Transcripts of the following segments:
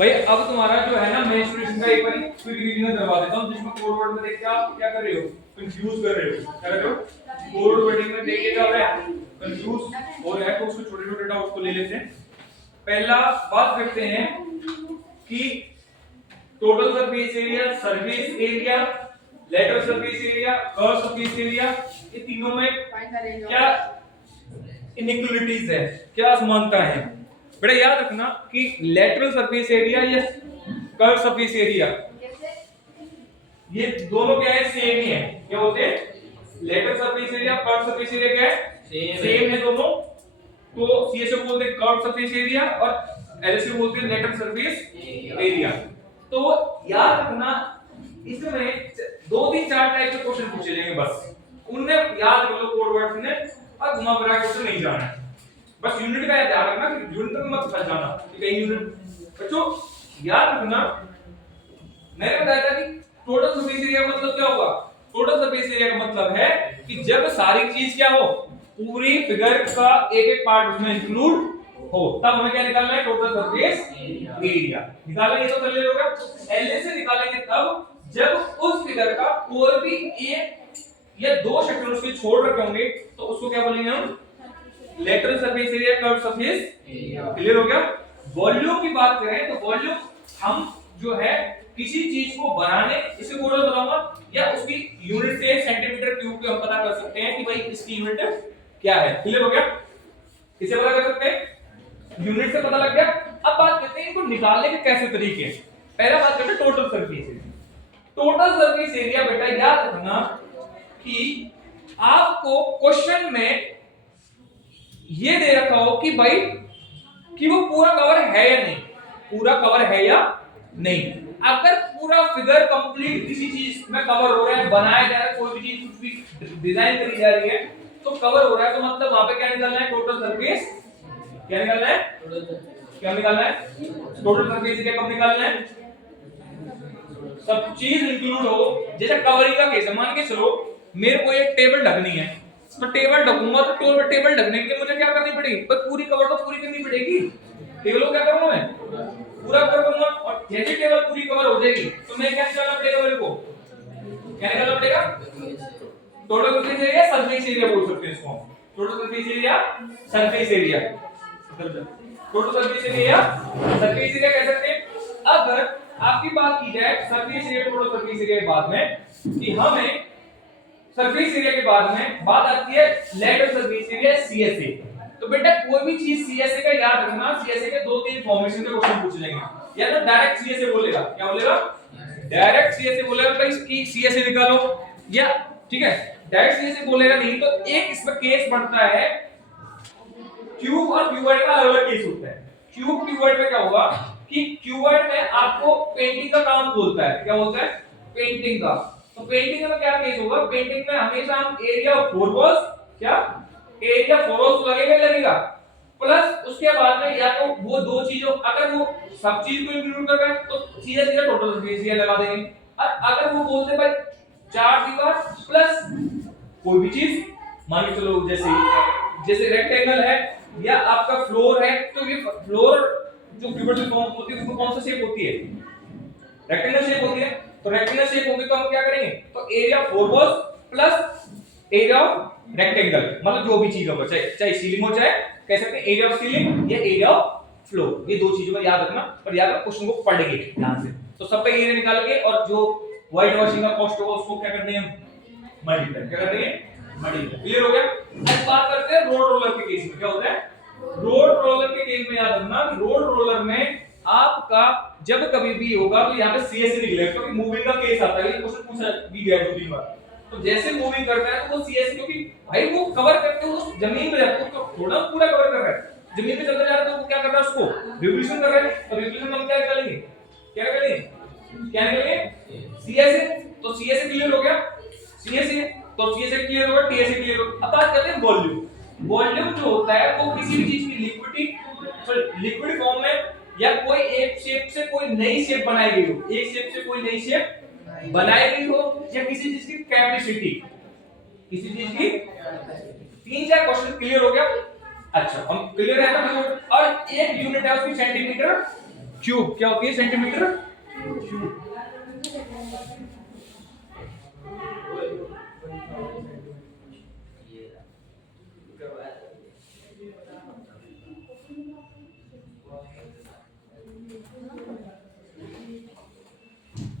भाई अब तुम्हारा जो है ना मेंस्ट्रुएशन का एक बार क्विक रिवीजन करवा देता हूं, जिसमें कोड वर्ड में देख के आप क्या कर रहे हो, कंफ्यूज कर रहे हो। क्या कर रहे हो, कोड वर्डिंग में देख के क्या हो रहा है, कंफ्यूज हो रहा है। तो उसको छोटे छोटे डाउट्स को ले लेते हैं। पहला बात करते हैं कि total surface area, surface area, lateral surface area, curve surface area, ये तीनों में क्या इनइक्वालिटीज है, क्या असमानता है। बेटा याद रखना कि लेटरल सरफेस एरिया या कर्व सरफेस एरिया ये दोनों क्या है, सेम ही है। क्या होते हैं, lateral surface area, curve surface area क्या है, सेम है दोनों। तो सीएसओ बोलते हैं कर्व सरफेस एरिया और एलएसओ बोलते हैं लेटरल सरफेस एरिया। तो याद रखना इसमें 2 3 4 टाइप के क्वेश्चन पूछे जाएंगे, बस उनने याद कर लो कोड वर्ड्स ने, और घुमा फिरा क्वेश्चन नहीं जाना है। बस यूनिट का याद रखना कि यूनिट में मत फंस जाना कि कहीं यूनिट। बच्चों याद रखना मैंने बताया था कि टोटल सरफेस एरिया का मतलब क्या होगा। टोटल सरफेस एरिया का मतलब है कि जब सारी चीज क्या हो, पूरी फिगर का एक एक पार्ट उसमें इंक्लूड हो, तब हमें क्या निकालना है, टोटल सरफेस एरिया निकालना। ये तो क्लियर होगा। एलए से निकालेंगे तब जब उस फिगर का कोई भी एक या 2 सेक्शन उसके छोड़ रखे होंगे, तो उसको क्या बोलेंगे हम, lateral surface area, curve surface area. Clear हो गया। वॉल्यूम की बात करें तो वॉल्यूम हम जो है किसी चीज को बनाने, इसे कोड बताऊंगा, या उसकी यूनिट से सेंटीमीटर क्यूब के हम पता कर सकते हैं कि भाई इसकी यूनिट क्या है। क्लियर हो गया। इसे पता कर सकते हैं, यूनिट से पता लग गया। अब बात करते हैं इनको निकालने के कैसे तरीके। पहला बात करते हैं total surface area. Total surface area बेटा याद रखना कि आपको क्वेश्चन में ये दे रखा हो कि भाई कि वो पूरा कवर है या नहीं, पूरा कवर है या नहीं। अगर पूरा फिगर कंप्लीट किसी चीज में कवर हो रहा है, बनाया जा रहा है, कोई भी चीज कुछ भी डिजाइन करी जा रही है तो कवर हो रहा है, तो मतलब वहां पे क्या निकालना है, टोटल सरफेस। क्या निकालना है, क्या निकालना है, टोटल सरफेस एरिया कब निकालना है, सब चीज इंक्लूड हो। जैसे कवरिंग का केस है, मान के चलो मेरे को एक टेबल ढकनी है, तो टेबल ढकूंगा तो टेबल ढकने के लिए मुझे क्या करनी पड़ेगी, बस पूरी कवर तो पूरी करनी पड़ेगी। टेबल को क्या करूंगा मैं, पूरा कवर करूंगा। और जैसे टेबल पूरी कवर हो जाएगी तो मैं क्या निकालना पड़ेगा, मेरे को क्या निकालना पड़ेगा, total surface area, surface area बोल सकते हैं इसको। Total surface area, surface area, total surface area, surface area कह सकते हैं। अगर आपकी बात की जाए surface area, total surface area के बाद में कि हमें सरफेस एरिया के बाद में बात आती है लेटरल सरफेस एरिया, सीएसए। तो बेटा कोई भी चीज सीएसए का याद रखना, सीएसए के 2 3 फॉर्मेशन के क्वेश्चन पूछ लेंगे। या तो डायरेक्ट सीएसए बोलेगा, क्या बोलेगा, डायरेक्ट सीएसए बोलेगा भाई इसकी सीएसए निकालो, या ठीक है डायरेक्ट सीएसए बोलेगा नहीं तो एक इसमें केस बनता है, क्यूब और क्यूबॉइड का अलग अलग केस होता है। क्यूब क्यूबॉइड में क्या होगा कि क्यूबॉइड में आपको पेंटिंग का काम बोलता है, क्या बोलता है, पेंटिंग का। तो पेंटिंग में क्या केस होगा, पेंटिंग में हमेशा हम एरिया ऑफ 4 वॉल्स, क्या एरिया 4 वॉल्स लगेगा ही लगेगा, प्लस उसके बाद में या तो वो 2 चीजों, अगर वो सब चीज को इंक्लूड कर रहा है तो सीधा सीधा टोटल सरफेस एरिया लगा देंगे। और अगर वो बोलते भाई 4 दीवार प्लस कोई भी चीज, मान के चलो जैसे रेक्टेंगल है या आपका फ्लोर है, तो ये फ्लोर जो क्यूबॉइड में फॉर्म होती है उसमें कौन सा शेप होती है, रेक्टेंगल शेप होती है। तो रेक्टेंगल शेप होगी तो हम क्या करेंगे, तो area 4 walls plus area of rectangle, मतलब जो भी चीज होगा, चाहे सीलिंग हो, चाहे कह सकते हैं एरिया ऑफ सीलिंग या एरिया ऑफ फ्लोर, ये 2 चीजों को याद रखना। पर याद रखो क्वेश्चन को पढ़ के ध्यान से, तो सबका एरिया निकाल के और जो व्हाइट वॉशिंग का कॉस्ट होगा उसको क्या करते हैं, मल्टीप्लाई। क्या करते हैं, मल्टीप्लाई। क्लियर हो गया। अब बात करते हैं रोड रोलर के केस में। क्या होता है, रोड रोलर के केस में याद रखना, रोड रोलर में आपका जब कभी भी होगा तो यहाँ पे सीएसए निकलेगा, क्योंकि मूविंग का केस आता है, ये क्वेश्चन पूछा भी गया 2 3 बार। तो जैसे मूविंग करता है तो वो सीएसए, क्योंकि भाई वो कवर करते हैं उस जमीन पे जाते हैं, तो थोड़ा पूरा कवर कर रहा है, जमीन पे चलता जा रहा है, तो वो क्या कर रहा है, उसको रिवोल्यूशन कर रहा है। तो रिवोल्यूशन हम क्या करेंगे, क्या करेंगे, क्या करेंगे, सीएसए। तो सीएसए क्लियर हो गया, सीएसए तो सीएसए क्लियर होगा, टीएसए क्लियर होगा। अब बात करते हैं वॉल्यूम। वॉल्यूम जो होता है वो किसी भी चीज की लिक्विड फॉर्म में या कोई एक शेप से कोई नई शेप बनाई गई हो, एक शेप से कोई नई शेप बनाई गई हो, या किसी चीज की कैपेसिटी, किसी चीज की 3 4 क्वेश्चन क्लियर हो गया। अच्छा हम क्लियर है ना, और एक यूनिट है उसकी सेंटीमीटर क्यूब क्या होती है? Centimetre cube.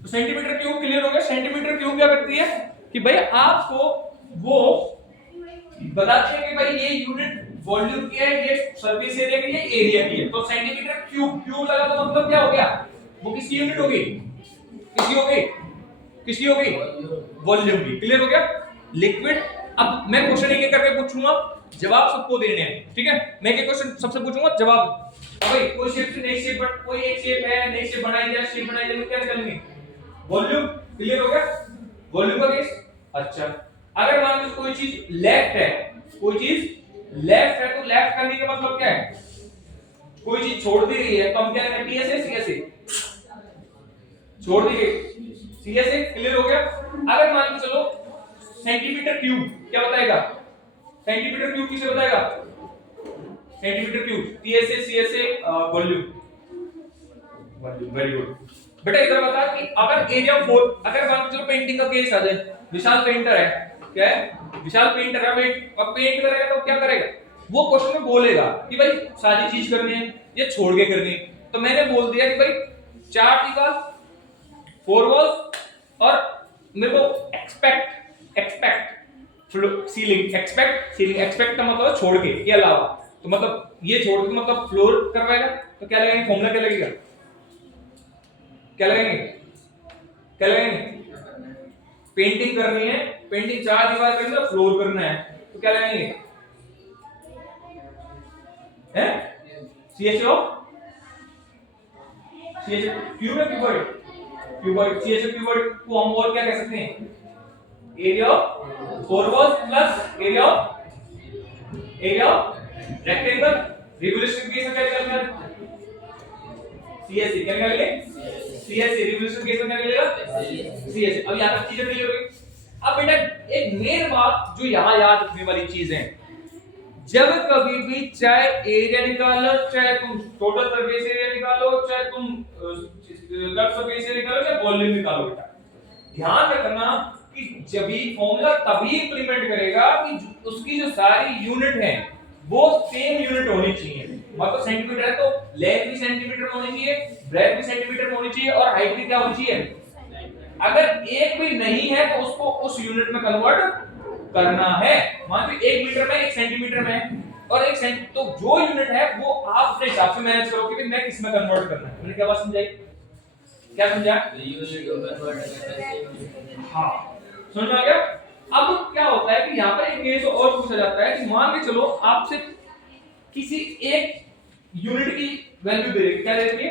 तो सेंटीमीटर क्यूब क्लियर हो गया। सेंटीमीटर क्यूब क्या करती है कि भाई आपको वो बताती है कि भाई ये यूनिट वॉल्यूम की है, ये सरफेस एरिया की है, एरिया की है। तो सेंटीमीटर क्यूब, क्यूब लगा तो मतलब क्या हो गया? वो किसकी यूनिट होगी? किसकी होगी? किसकी होगी? वॉल्यूम की। क्लियर हो गया? लिक्विड। अब मैं क्वेश्चन एक एक करके पूछूंगा, जवाब सबको देने हैं, ठीक है? मैं एक क्वेश्चन सबसे पूछूंगा, जवाब। भाई कोई शेप से नई शेप, बट कोई एक शेप है, नई शेप बनाई जाए, शेप बनाई जाए, क्या करेंगे? वॉल्यूम। क्लियर हो गया? वॉल्यूम का केस। अच्छा, अगर मान लो कोई चीज लेफ्ट है, कोई चीज लेफ्ट है, तो लेफ्ट करने का मतलब क्या है? कोई चीज छोड़ दी गई है, तो हम क्या करेंगे? टीएस है, सीएस है? छोड़ दी गई, सीएस है। क्लियर हो गया? अगर मान लो चलो सेंटीमीटर क्यूब क्या बताएगा? सेंटीमीटर क्यूब किसे बताएगा? सेंटीमीटर क्यूब, टीएस है, सीएस है, वॉल्यूम। वेरी गुड बेटा। इधर बता कि अगर एरिया 4, अगर मान लो पेंटिंग का केस आ जाए, विशाल पेंटर है, क्या है? विशाल पेंटर है, अब पेंट करेगा तो क्या करेगा? वो क्वेश्चन में बोलेगा कि भाई सारी चीज करनी है या छोड़ के करनी है। तो मैंने बोल दिया कि भाई 4 दीवार, 4 वॉल्स, और मेरे को expect ceiling, expect ceiling, expect का मतलब छोड़ के, के अलावा। तो मतलब ये छोड़ के मतलब फ्लोर करवाएगा, तो क्या लगेगा? फॉर्मूला क्या लगेगा? क्या लगाएंगे? क्या लगाएंगे? पेंटिंग करनी है, पेंटिंग 4 दीवार के अंदर फ्लोर करना है, तो क्या लगाएंगे? हैं? CHO क्यूब है, क्यूबॉइड, क्यूबॉइड। CHO क्यूबॉइड को हम और क्या कह सकते हैं? Area of 4 walls plus area of rectangle. Revolution case में क्या निकालेंगे? CSE क्या निकालेंगे? CSE। रिवोल्यूशन केस में क्या निकलेगा? CSE। अब यहां तक चीजें क्लियर हो गई। अब बेटा एक मेन बात जो यहां याद रखने वाली चीज है, जब कभी भी चाहे एरिया निकालो, चाहे तुम टोटल सरफेस एरिया निकालो, चाहे तुम कट सरफेस एरिया निकालो, चाहे वॉल्यूम निकालो, बेटा ध्यान रखना कि जब भी फॉर्मूला तभी इंप्लीमेंट करेगा कि उसकी जो सारी यूनिट है वो सेम यूनिट होनी चाहिए। मतलब सेंटीमीटर है तो लेंथ भी सेंटीमीटर में होनी चाहिए, ब्रेथ भी सेंटीमीटर में होनी चाहिए, और हाइट भी क्या होनी चाहिए। अगर एक भी नहीं है तो उसको उस यूनिट में कन्वर्ट करना है। मान लो 1 मीटर में 1 सेंटीमीटर में और 1 सेंटी, तो जो यूनिट है वो आप अपने हिसाब से मैनेज करो कि मैं किस में कन्वर्ट करना है। मैंने क्या बात समझाई? क्या समझा? हाँ, समझ में आ गया? अब क्या होता है कि यहाँ पर एक केस और पूछा जाता है कि मान के चलो आपसे किसी एक यूनिट की वैल्यू दे रखी, क्या दे रखी है?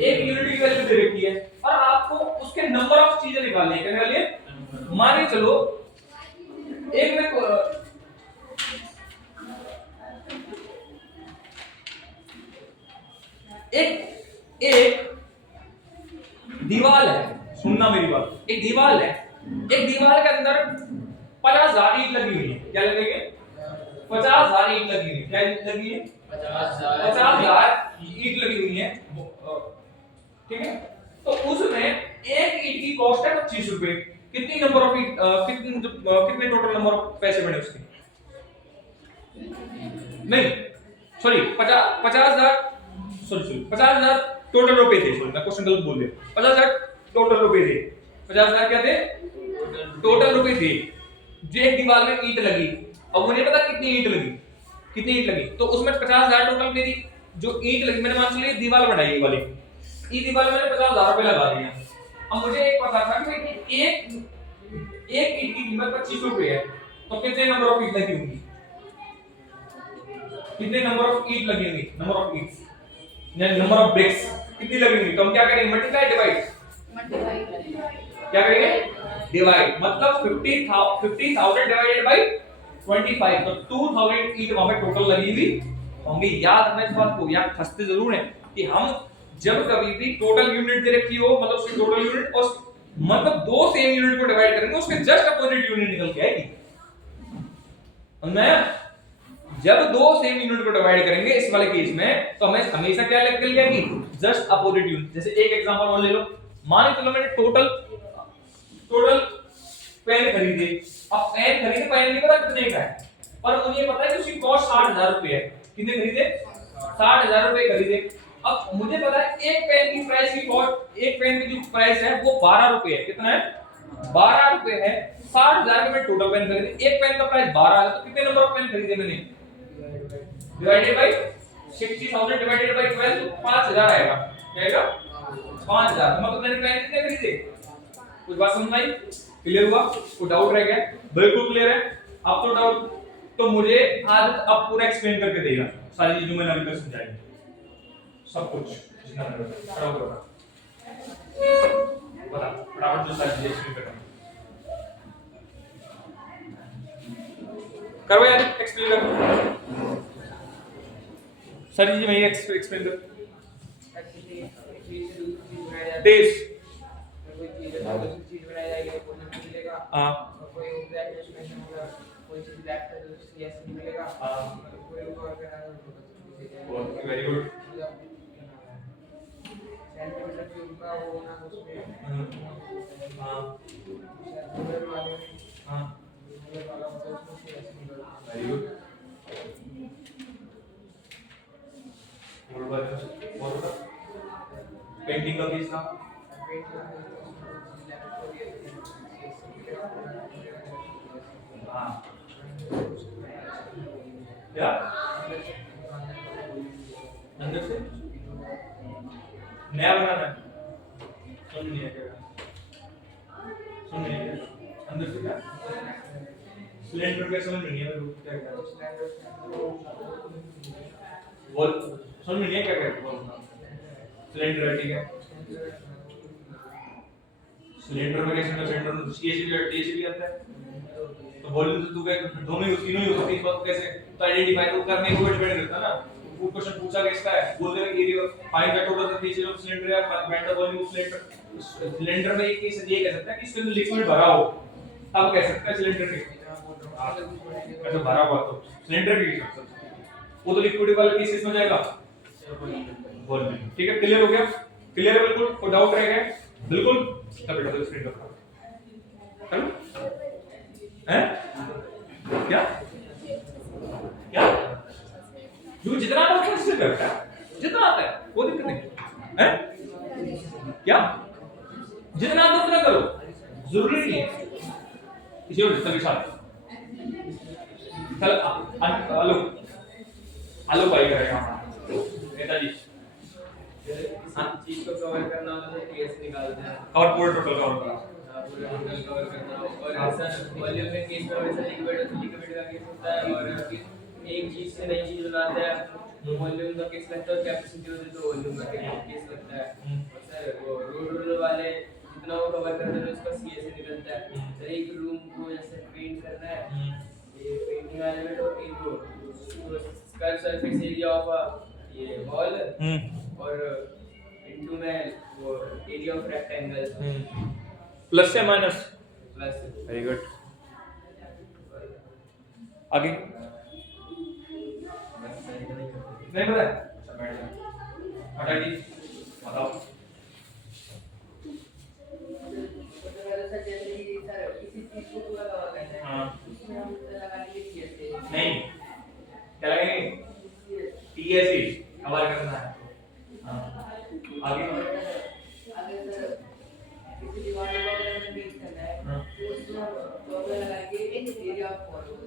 एक यूनिट की वैल्यू दे रखी है, और आपको उसके नंबर ऑफ चीजें निकालनी है। क्या निकालनी है? मान के चलो एक में एक दीवार है, सुनना मेरी बात, एक दीवार है, एक दीवार के अंदर 50,000 ईंट लगी हुई है। क्या लगी है? 50,000 ईंट लगी हुई है। क्या लगी है? 50,000 ईंट लगी हुई है, ठीक है? तो उसमें एक ईंट की कॉस्ट है 25 रुपए। कितनी नंबर ऑफ ईंट, कितने टोटल नंबर ऑफ पैसे बने उसके? नहीं सॉरी, 50,000 टोटल रुपए थे। सॉरी मैं क्वेश्चन गलत बोल दिया। 50,000 टोटल रुपए थे। 50,000 क्या थे? टोटल रुपए थे। जो एक दीवार में ईंट लगी, अब मुझे पता कितनी ईंट लगी, कितनी ईंट लगी, तो उसमें 50,000 टोटल मेरी जो ईंट लगी, मैंने मान लिया दीवार बनाई वाली, ये दीवार मैंने 50,000 रुपए लगा दिया। अब मुझे एक पता था कि एक ईंट की कीमत 25 रुपए है, तो कितने नंबर ऑफ ईंट लगी होंगी? कितने नंबर ऑफ ईंट लगी होंगी? नंबर ऑफ ईंट्स या नंबर ऑफ ब्रिक्स कितनी लगेंगी? तो हम क्या करेंगे? Multiply, divide. क्या करेंगे? डिवाइड। मतलब 50,000 डिवाइडेड बाय 25, तो 2,000 ईंट वहां पे टोटल लगी हुई होंगी। याद रखना इस बात को, याद हंसते जरूर है कि हम जब कभी भी टोटल यूनिट दे रखी हो, मतलब उसकी टोटल यूनिट और मतलब दो सेम यूनिट को डिवाइड करेंगे, उसके जस्ट अपोजिट यूनिट निकल के आएगी। मैं जब दो सेम यूनिट को डिवाइड करेंगे इस वाले केस में तो हमें हमेशा क्या निकल जाएगी, जस्ट अपोजिट यूनिट। जैसे एक एग्जांपल और ले लो, मान के चलो मैंने टोटल पेन खरीदे। अब पेन खरीदे, पेन नहीं पता कितने का है, पर मुझे पता है कि उसकी कॉस्ट 60,000 रुपए है। कितने खरीदे? 60,000 रुपए खरीदे। अब मुझे पता है एक पेन की प्राइस की कॉस्ट, एक पेन की जो प्राइस है वो 12 रुपए है। कितना है? 12 रुपए है। 60,000 के मैं टोटल पेन खरीदे, एक पेन का प्राइस 12 है, तो कितने नंबर ऑफ पेन खरीदे मैंने? डिवाइडेड बाय 60,000 डिवाइडेड बाय 12 तो 5,000 आएगा। क्या आएगा? 5,000। मतलब मैंने पेन कितने खरीदे? कुछ बात समझ में आई? क्लियर हुआ? कोई डाउट रह गया? बिल्कुल क्लियर है। अब तो डाउट तो मुझे आदत अब पूरा एक्सप्लेन करके देगा, सारी चीजें मैंने अभी तक समझाई, सब कुछ जितना मैंने बताया बता फटाफट जो सारी चीजें एक्सप्लेन कर रहा हूं करो यार, एक्सप्लेन कर सारी चीजें मैं एक्सप्लेन कर। टेस्ट हां कोई एग्जैक्ट होगा, कोई चीज लैब है तो सीएस मिलेगा। कोई और बहुत वेरी गुड। सेंटीमीटर क्यूब का वो होना उसमें हां हां वेरी गुड। और पेंटिंग का केस था, हाँ क्या अंदर से नया बनाना है? समझ नहीं है क्या? समझ नहीं है अंदर से क्या सिलेंडर का समझ नहीं है मेरे को क्या क्या बोल समझ नहीं है क्या क्या बोलना सिलेंडर है ठीक है सिलेंडर में कैसे सिलेंडर में सीएचपी भी आता है तो वॉल्यूम तो तू क्या दोनों ही तीनों ही होती है इस बात को कैसे तो आइडेंटिफाई तो करने को डिपेंड करता है ना। वो क्वेश्चन पूछा किसका है बोल दे area find the total surface of cylinder या find the volume of cylinder. Cylinder में एक केस ये कह सकता है कि इसके अंदर लिक्विड भरा हो तब कह सकता है सिलेंडर के ऐसे भरा हुआ तो सिलेंडर की वो तो लिक्विड वाला केस इसमें जाएगा वॉल्यूम। ठीक है क्लियर हो गया? क्लियर है बिल्कुल? कोई डाउट रह गया? बिल्कुल तब बेटा तो स्क्रीन पर चलो हैं क्या क्या जो जितना आता है उससे करता है जितना आता है कोई दिक्कत नहीं हैं क्या जितना आता उतना करो जरूरी नहीं है इसी और सभी साथ चल आलो आलो भाई करेगा नेताजी चीज को कवर करना होता है केस निकालते हैं कवर पूरा टोटल कवर करना पूरा टोटल कवर करना और ऐसा वॉल्यूम में केस में वैसा लिक्विड का केस होता है और एक चीज से नई चीज बनाते हैं वॉल्यूम का केस लगता है कैपेसिटी होती है तो वॉल्यूम का केस लगता है। सर वो रोड वाले जितना वो कवर करते हैं उसका सीए से निकलता है। सर एक रूम को जैसे पेंट करना है ये पेंटिंग वाले में तो एक स्क्वायर सरफेस एरिया ऑफ ये वॉल और इनटू में वो एरिया ऑफ रेक्टेंगल प्लस से माइनस प्लस। वेरी गुड आगे नहीं पता हटा दी बताओ नहीं क्या लगेंगे टीएससी कवर करना है आगे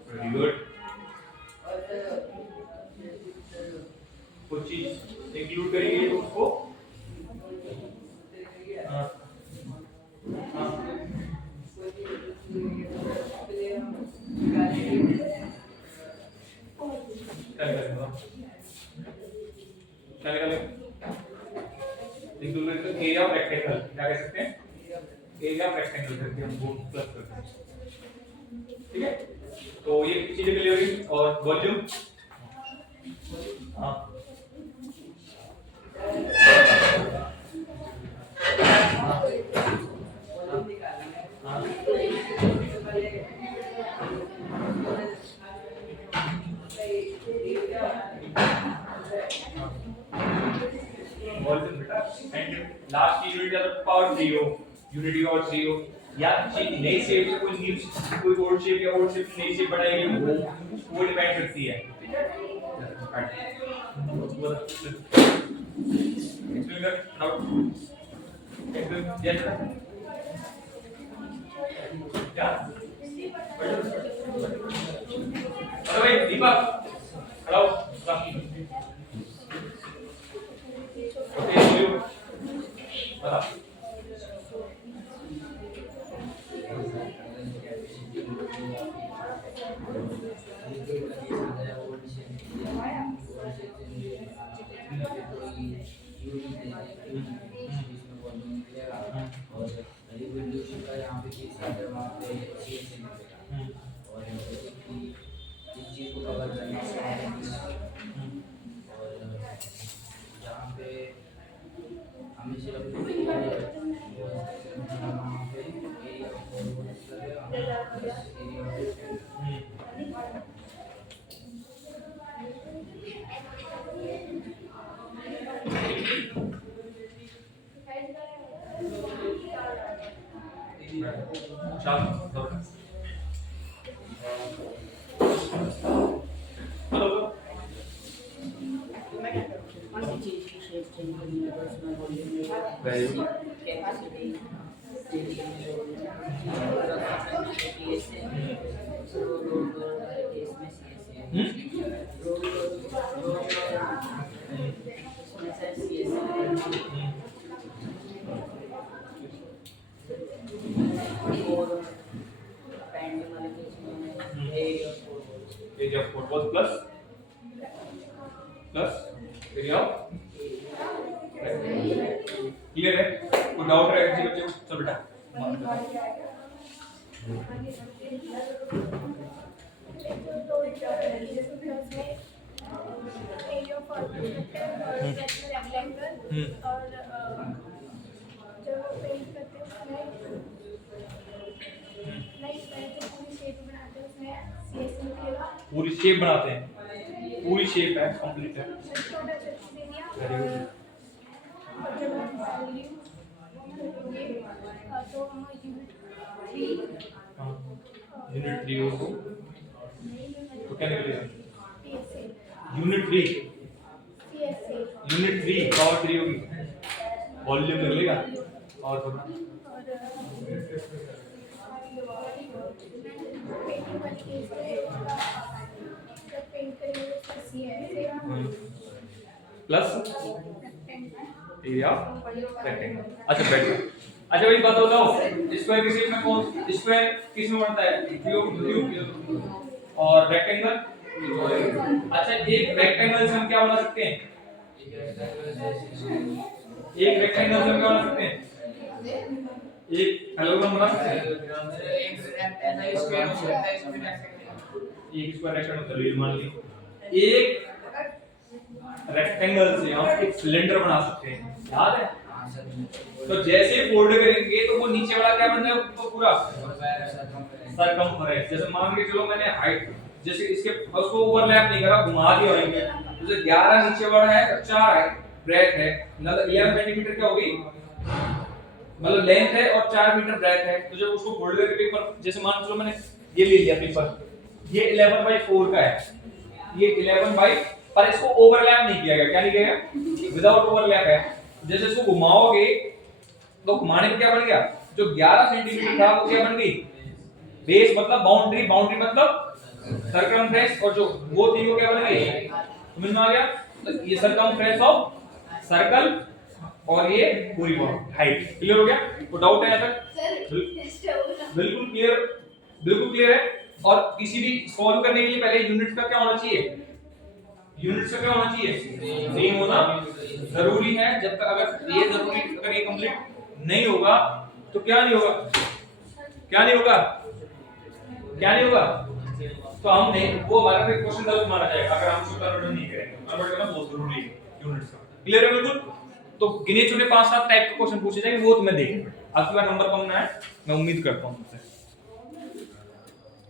वेरी गुड कुछ चीज इंक्लूड करेंगे तो उसको एरिया ऑफ रेक्टेंगल क्या कह सकते हैं एरिया ऑफ रेक्टेंगल करके हम वो प्लस करते हैं। ठीक है तो ये चीजें क्लियर हुई और वॉल्यूम हाँ लास्ट की यूनिट या तो पावर 3 हो, यूनिटी और 3 हो, या नई शेप से कोई न्यू कोई ओल्ड शेप या ओल्ड शेप नई शेप बनाएगी वो डिपेंड करती है। क्या अरे भाई दीपक खड़ा हो। ओके यू बता और जैसे कि इस चीज़ को कवर करना और जहाँ पे हमें सिर्फ area of four plus area of clear है? कोई डाउट है किसी बच्चे को? चल बेटा पूरी शेप बनाते हैं, पूरी शेप है कंप्लीट है। Very good. यूनिट 3 हो तो क्या निकलेगा? यूनिट 3 पावर 3 होगी, वॉल्यूम निकलेगा। और प्लस एरिया रेक्टेंगल। अच्छा बैठ। अच्छा भाई बात बताओ, स्क्वायर की शेप में कौन स्क्वायर किस में बनता है? क्यूब। और रेक्टेंगल? अच्छा एक रेक्टेंगल से हम क्या बना सकते हैं? एक रेक्टेंगल से हम क्या बना सकते हैं? एक हेलोग्राम बना सकते हैं। एक स्क्वायर रेक्टेंगल मान ली, एक रेक्टेंगल से हम एक सिलेंडर बना सकते हैं, याद है? तो जैसे फोल्ड करेंगे तो वो नीचे वाला क्या बन जाएगा? तो पूरा सरकमफेरेंस। जैसे मान के चलो मैंने हाइट जैसे इसके उसको ओवरलैप नहीं करा, घुमा दिया वहीं पे, जैसे 11 नीचे वाला है, 4 है ब्रेथ है, मतलब 11 सेंटीमीटर क्या होगी, मतलब लेंथ है और 4 मीटर ब्रेथ है। तो जब उसको फोल्ड करके पेपर जैसे मान चलो मैंने ये ले लिया पेपर, ये 11/4 का है, ये 11 पर इसको ओवरलैप नहीं किया गया। क्या नहीं किया गया? विदाउट ओवरलैप है। जैसे इसको घुमाओगे तो घुमाने पे क्या बन गया? जो 11 सेंटीमीटर था वो क्या बन गई? बेस मतलब बाउंड्री, बाउंड्री मतलब सर्कमफ्रेंस, और जो वो थी वो क्या बन गई? समझ में आ गया? तो ये सर्कमफ्रेंस ऑफ सर्कल और ये पूरी हाइट। क्लियर हो गया? तो डाउट है यहां तक? बिल्कुल क्लियर, बिल्कुल क्लियर है। और किसी भी सॉल्व करने के लिए पहले यूनिट का क्या होना चाहिए? यूनिट्स का क्या होना चाहिए? सेम होना जरूरी है। जब तक अगर ये जरूरी, अगर ये कंप्लीट नहीं होगा तो क्या नहीं होगा? क्या नहीं होगा? क्या नहीं होगा? तो हम नहीं, वो हमारा फिर क्वेश्चन गलत माना जाएगा अगर हम उसको कन्वर्ट नहीं करेंगे। कन्वर्ट करना बहुत जरूरी है यूनिट्स का। क्लियर है बिल्कुल? तो गिने चुने 5-7 टाइप के क्वेश्चन पूछे जाएंगे, वो तुम्हें देखना है। अगली बार नंबर कम ना है, मैं उम्मीद करता हूं तुमसे।